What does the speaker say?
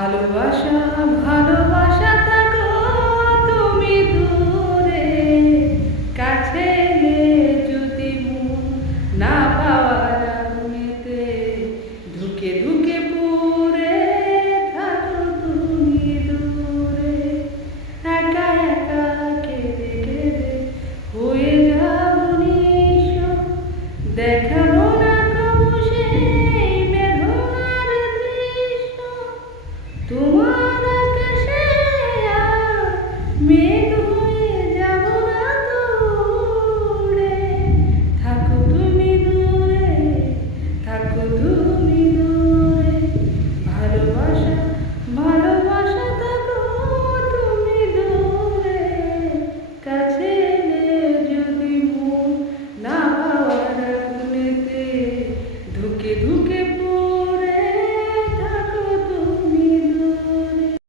ভালোবাসা ভালোবাসা থাকো তুমি দূরে, কাছে এলে যদি মন না পাওয়ার আগুনেতে ধুকে ধুকে পুরে থাকো তুমি দূরে, একা একা কেঁদে কেঁদে হয়ে যাব নিঃস্ব, দেখাবো না কবু সেই বেদনার দৃশ্য তোমার।